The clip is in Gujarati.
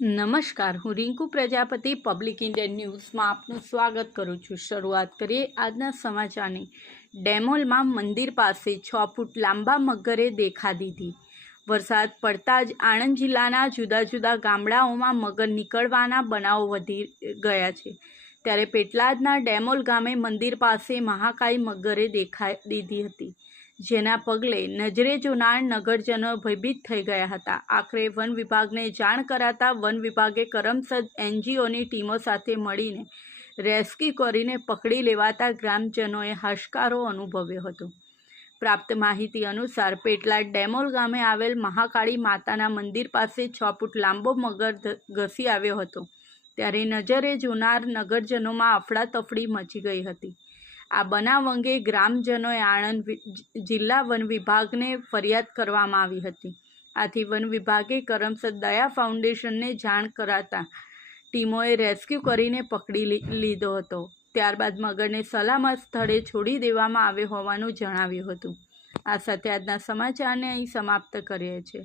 નમસ્કાર, હું રિંકુ પ્રજાપતિ પબ્લિક ઇન્ડિયન ન્યૂઝમાં આપનું સ્વાગત કરું છું। શરૂઆત કરીએ આજના સમાચારની। ડેમોલમાં મંદિર પાસે 6 ફૂટ લાંબા મગરે દેખા દીધી। વરસાદ પડતા જ આણંદ જિલ્લાના જુદા જુદા ગામડાઓમાં મગર નીકળવાના બનાવો વધી ગયા છે। ત્યારે પેટલાદના ડેમોલ ગામે મંદિર પાસે મહાકાય મગરે દેખા દીધી હતી, જેના પગલે નજરે જોનાર નગરજનો ભયભીત થઈ ગયા હતા। આખરે વન વિભાગને જાણ કરાતા વન વિભાગે કરમસદ એનજીઓની ટીમો સાથે મળીને રેસ્ક્યુ કરીને પકડી લેવાતા ગ્રામજનોએ હાશકારો અનુભવ્યો હતો। પ્રાપ્ત માહિતી અનુસાર પેટલાદ ડેમોલ ગામે આવેલ મહાકાળી માતાના મંદિર પાસે 6 ફૂટ લાંબો મગર ઘસી આવ્યો હતો, ત્યારે નજરે જોનાર નગરજનોમાં અફડાતફડી મચી ગઈ હતી। આ બનાવ અંગે ગ્રામજનોએ આણંદ જિલ્લા વન વિભાગને ફરિયાદ કરવામાં આવી હતી। આથી વન વિભાગે કરમસદ દયા ફાઉન્ડેશનને જાણ કરાતા ટીમોએ રેસ્ક્યુ કરીને પકડી લીધો હતો। ત્યારબાદ મગરને સલામત સ્થળે છોડી દેવામાં આવ્યો હોવાનું જણાવ્યું હતું। આ સાથે આજના સમાચારને અહીં સમાપ્ત કરીએ છીએ।